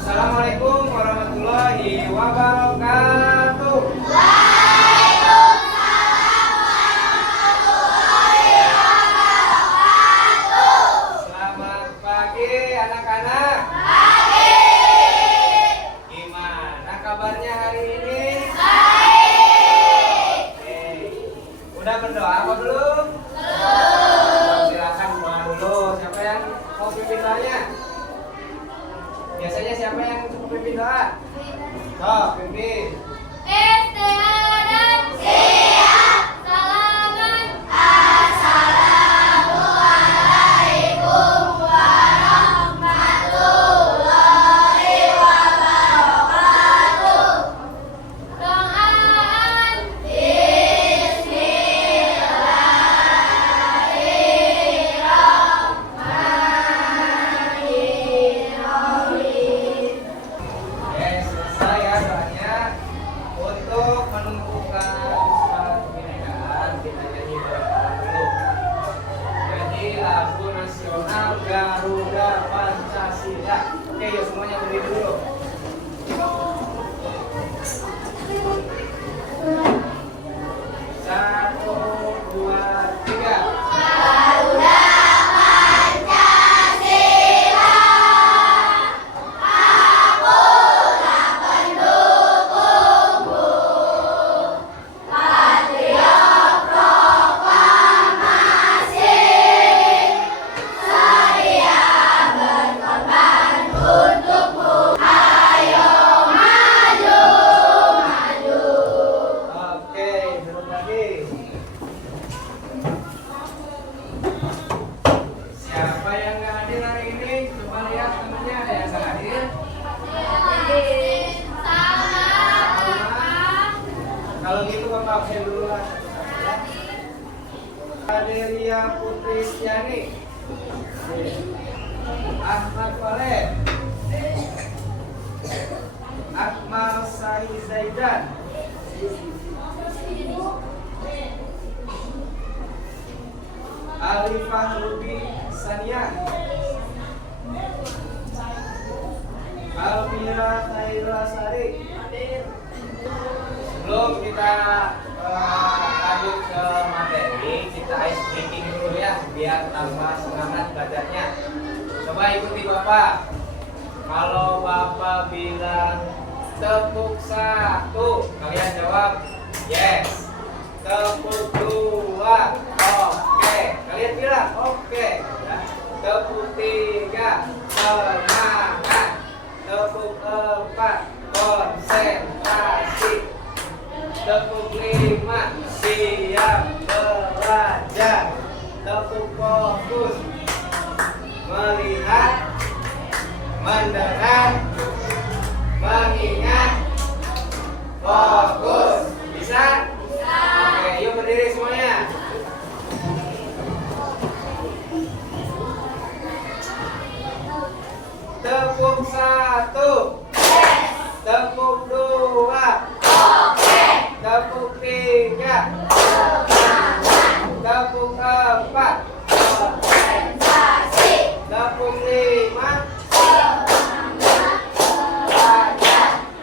Assalamualaikum warahmatullahi wabarakatuh. Selamat pagi anak-anak. Gimana kabarnya hari ini? Udah berdoa apa belum? Silakan doa dulu. Siapa yang mau pimpin doanya? Biasanya siapa yang pimpin doa? Toh, pimpin. Garuda Pancasila. Oke, yuk semuanya berdiri dulu. Satu, dua, tiga. Garuda Pancasila. Akulah pendukungmu. Patriot proklamasi. Siapa yang nggak hadir hari ini? Coba lihat temannya, ada yang nggak hadir? Kalau gitu Bapak absen dulu lah. Adelia Putri Stiani, Ahmad Walid, Akmal Sahi Zaidan, Alifah Ruby Sania, Almira Taira Sari. Sebelum kita lanjut ke materi, kita ice breaking dulu ya, biar tambah semangat belajarnya. Coba ikuti Bapak. Kalau Bapak bilang tepuk satu, kalian jawab yes. Tepuk dua, oke. Kalian bilang oke. Ya. Tepuk tiga, semangat. Tepuk empat, konsentrasi. Tepuk lima, siap belajar. Tepuk fokus, melihat, mendengar, mengingat, fokus. Bisa? Oke, yuk berdiri semuanya. Tepuk satu. Tepuk dua. Tepuk tiga. Tepuk empat. Tepuk lima.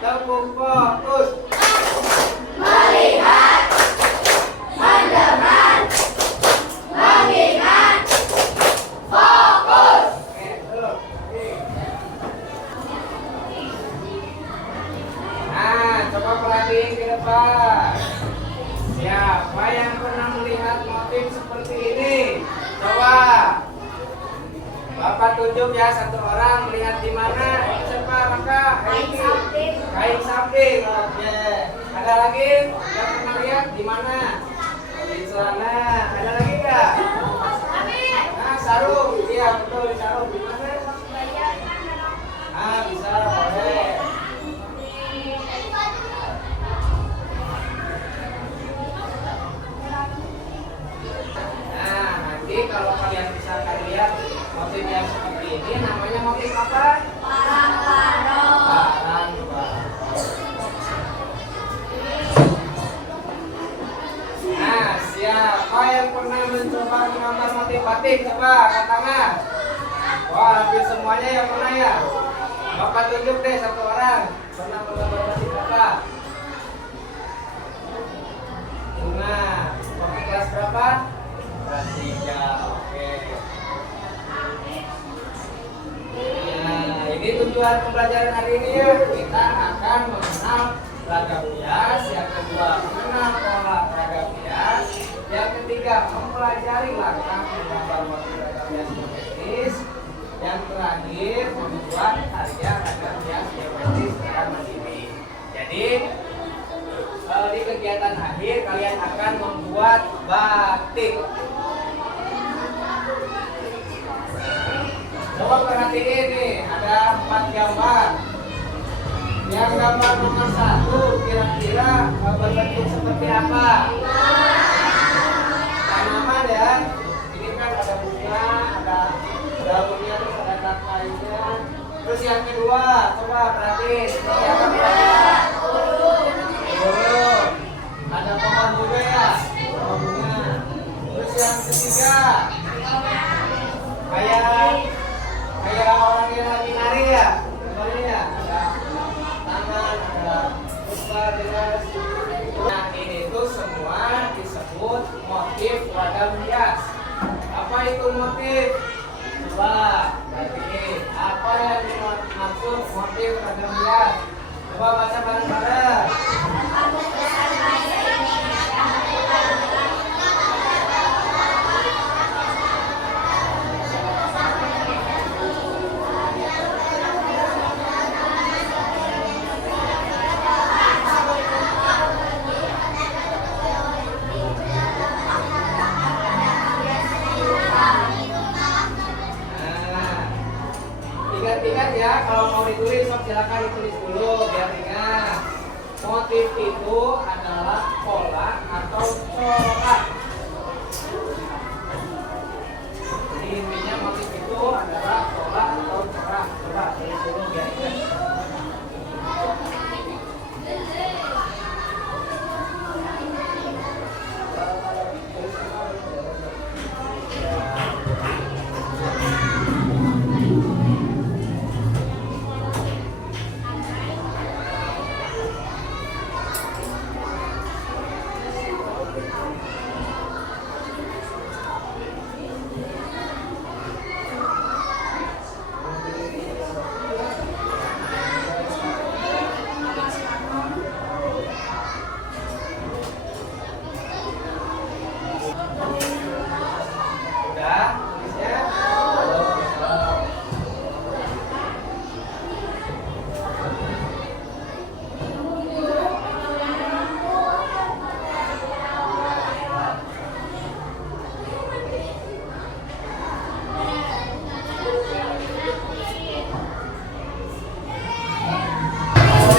Tepuk fokus. Melihat, mendengar, mengingat, fokus. Nah, coba perhatiin ke depan. Siapa yang pernah melihat motif seperti ini? Coba Bapak tunjuk ya, satu orang melihat di mana? Siapa maka? Kain sabding. Kain sabding. Oke. Ada lagi yang pernah lihat di mana? Di sana. Ada lagi nggak? Nah, sarung. Iya betul, di sarung. Di mana? Ah, bisa boleh. Nah, nanti kalau kalian bisa lihat motif yang seperti ini, namanya motif apa? Parang barong. Parang barong. Nah, siapa yang pernah mencoba menggambar motif batik? Coba angkat tangan. Wah, hampir semuanya yang pernah ya. Bapak tunjuk deh satu orang pernah menggambar batik apa? Bunga. Bapak kelas berapa? Kelas 3. Oke. Nah, ini tujuan pembelajaran hari ini ya. Kita akan mengenal ragam hias. Yang kedua, mengenal olahraga hias. Yang ketiga, mempelajari langkah menggambar motif ragam hias geometris. Yang terakhir, membuat karya ragam hias geometris secara mandiri. Jadi di kegiatan akhir kalian akan membuat batik. Coba perhatiin nih, ada 4 gambar. Yang gambar nomor 1 kira-kira berbentuk seperti apa? Tanaman ya. Ini kan ada bunga, ada daunnya, terus ada tangkainya. Terus yang kedua, coba perhatiin. Yang kedua, ada pohon juga ya, pohon bunga. Terus yang ketiga, kayak orang yang lagi nari ya, ya ada tangan, ada pusar, jelas. Nah ini tuh semua disebut motif ragam hias. Apa itu motif? Coba perhatiin, apa yang dimaksud motif ragam hias? Coba baca bareng-bareng. Ingat-ingat ya, kalau mau ditulis silakan ditulis dulu biar ingat. Motif itu adalah pola atau corak. Jadi intinya motif itu adalah pola atau corak. Coba tulis dulu biar ingat.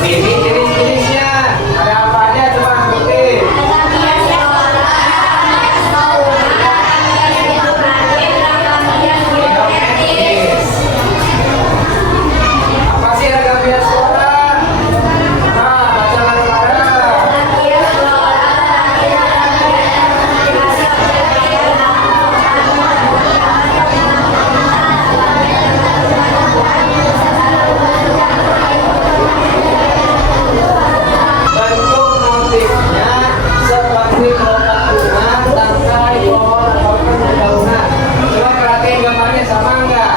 Ini jenis-jenisnya ada apa aja coba sebutin. Apa sih ragam hias suara? Nah, baca bareng-bareng. Bentuk motifnya seperti kelopak bunga, tangkai, pohon, ataupun dedaunan. Coba perhatiin gambarnya sama enggak?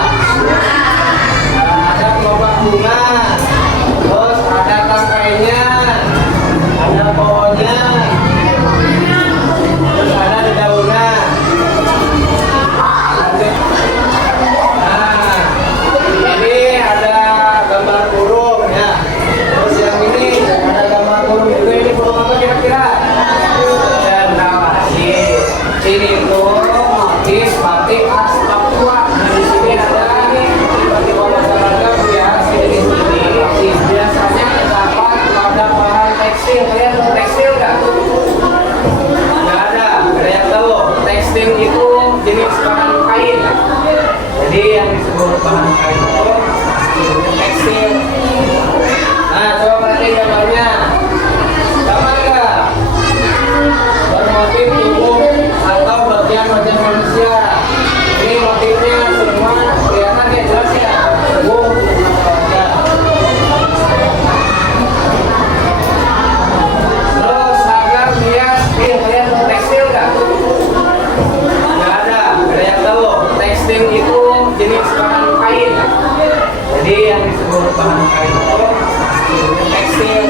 Ada kelopak bunga, terus ada tangkainya, ada pohonnya, terus ada dedaunan. Nah, ini ada gambar burung ya. Terus yang ini ada gambar burung juga. Ini burung apa kira-kira? Cendrawasih. Ini tuh motif batik khas Papua. Nah, di sini ada nih batik olahraga hias jenis ini. bahan kain tekstil.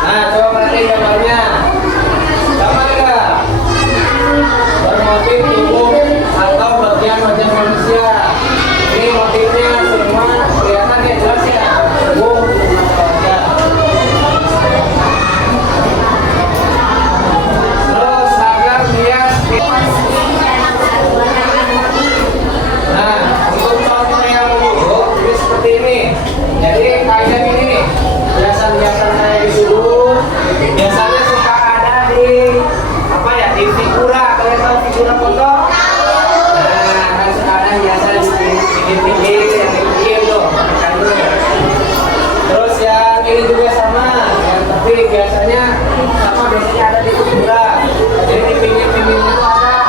Nah, coba perhatiin gambarnya. Sama enggak? Bermotif tubuh atau bagian wajah manusia. Ini motifnya semua kelihatan ya, jelas ya. Tubuh atau wajah. Terus agar dia. Nah, untuk contoh yang dulu ini seperti ini. Jadi kainnya ini nih, hiasan-hiasan kayak gitu. Biasanya suka ada di apa ya, di figura. Kalian tahu figura foto? Nah, kan suka ada hiasan di pinggir-pinggir yang pinggir tuh. Terus yang ini juga sama, yang tapi biasanya sama biasanya ada di figura. Jadi di pinggir-pinggirnya tuh ada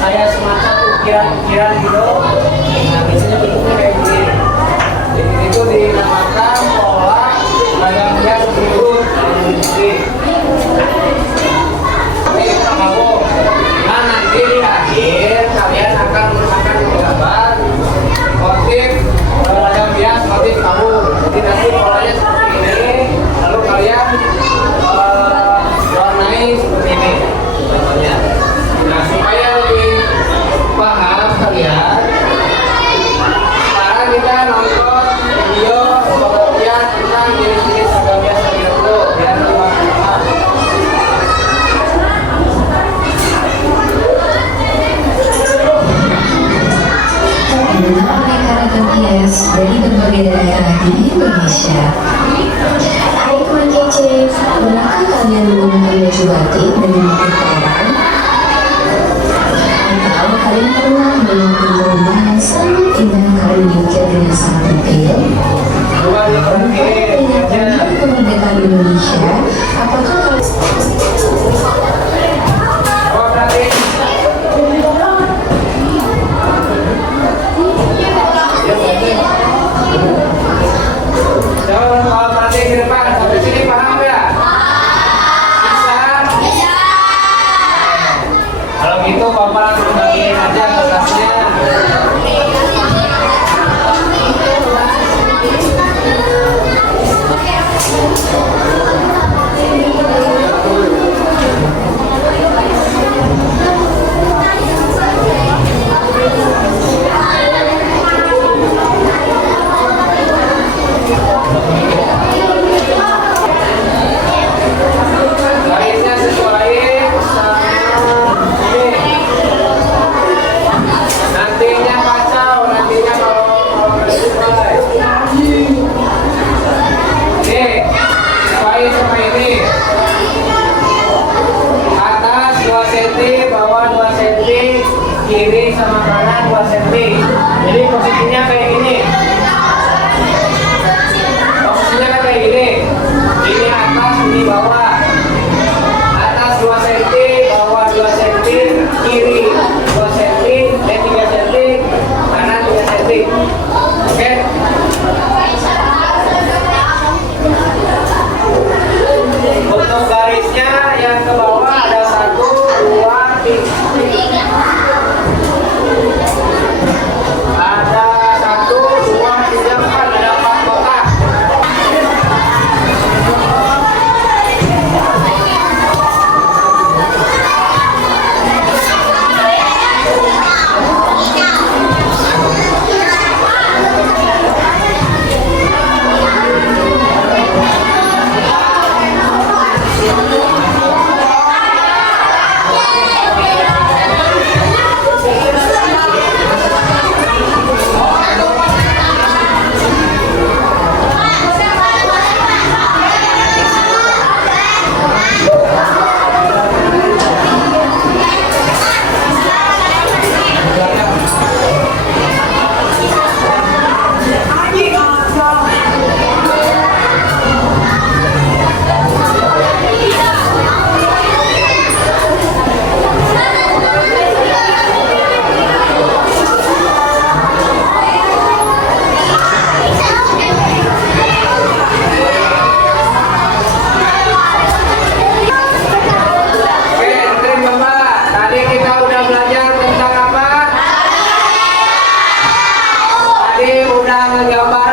kayak semacam ukiran-ukiran gitu. Nah, biasanya bentuknya kayak gini. Jadi itu dinamakan pola ragam hias berikut. Ini kamu. Nah, nanti di akhir kalian akan menggambar motif ragam hias motif kamu. Jadi nanti polanya seperti ini. Lalu kalian warnai seperti ini. Contohnya. Nah, supaya lebih paham kalian, sekarang kita nonton video pengertian tentang jenis-jenis ragam hias dulu biar lebih paham. Aneka ragam hias dari berbagai daerah di Indonesia. Hai teman kece, pernahkah kalian menggunakan baju batik dengan motif orang? Atau kalian pernah melihat rumah yang sangat indah karena diukir dengan sangat detail? Dengan kemerdekaan Indonesia, apakah kalian Kalau perhatiin ke depan, sampai sini paham ya? Bisa? Kalau gitu Bapak langsung bagiin aja kertasnya. Garisnya sesuaiin sama ini. Nantinya kacau, nantinya kalau sesuai. Nih, sesuaiin sama ini. Atas 2 cm, bawah 2 cm, kiri sama kanan 2 cm. Jadi posisinya kayak gini. Posisinya kan kayak gini. Ini atas, ini bawah. Atas 2 cm, bawah 2 cm, kiri 2 cm, 3 cm, kanan 3 cm. Oke? Untuk garisnya yang ke bawah ada 1, 2, 3. Ada 1, 2, 3, 4, ada 4 kotak. udah ngegambar